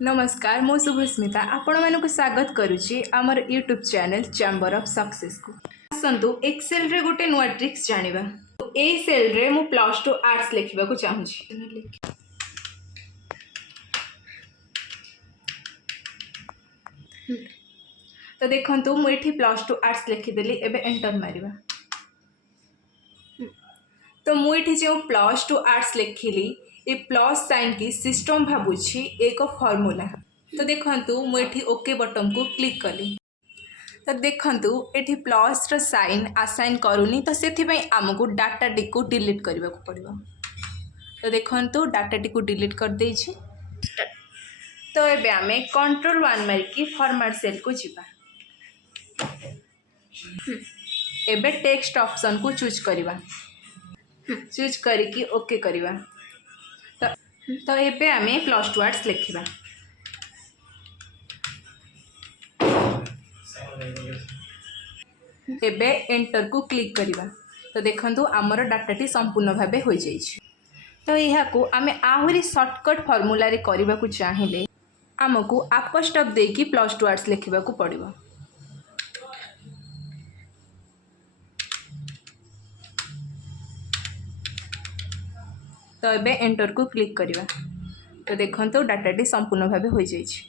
नमस्कार मो शुभस्मिता आपण मानक स्वागत करुच्ची आमर YouTube channel chamber of success को आसतु एक्सेल रे गोटे नुआ ट्रिक्स जानिबा। तो ए सेल रे मु +2 आर्ट्स लिखिबा को चाहूची। तो देखंतु मु एठी +2 आर्ट्स लिखिदेली एबे एंटर मारिबा। तो मु एठी जो +2 आर्ट्स लिखिली ये प्लस साइन की सिस्टम भावुची एक फॉर्मूला। तो देखंतु मु एठी ओके बटन को क्लिक कली। तो देखंतु एठी प्लस र साइन असाइन करूनी तो सेथि पई हमकु डाटा टी को डिलीट करबा को पड़िबो। तो देखंतु डाटा टी को डिलीट कर देई छी। तो एबे हमें Ctrl+1 मार की फॉर्मेट सेल को जिबा। एबे टेक्स्ट ऑप्शन को चूज करबा। चूज करिकी ओके करबा। तो एबे हमें +2 आर्ट्स लिखिबा। एबे एंटर को क्लिक करिबा। तो देखंतु आमर डाटाटी संपूर्ण भाबे हो जाइछि। तो यहा को आमे आहुरी शॉर्टकट फार्मूला रे करबा को चाहिले आमको अपोस्ट्रोफ देकी +2 आर्ट्स लिखिबा को पड़िबो। तो एबे एंटर को क्लिक करिबा। तो देखंतु डाटाटी संपूर्ण भाबे हो जाइछि।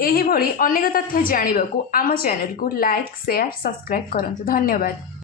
एही भली अनेक तथ्य जानिबाकू आम चैनल को लाइक शेयर सब्सक्राइब करंतु। धन्यवाद।